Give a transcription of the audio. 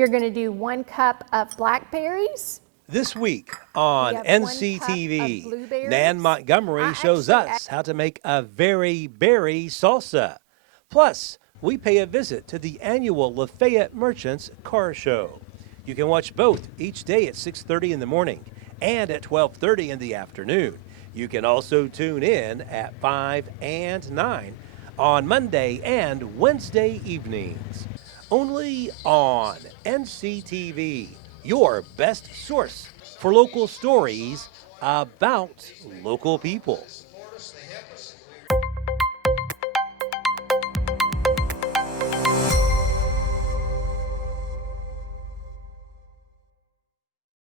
We are going to do 1 cup of blackberries. This week on We have 1 cup of NCTV, blueberries. Nan Montgomery shows us how to make a very berry salsa. Plus, we pay a visit to the annual Lafayette Merchants Car Show. You can watch both each day at 6:30 in the morning and at 12:30 in the afternoon. You can also tune in at 5 and 9 on Monday and Wednesday evenings. Only on NCTV, your best source for local stories about local people.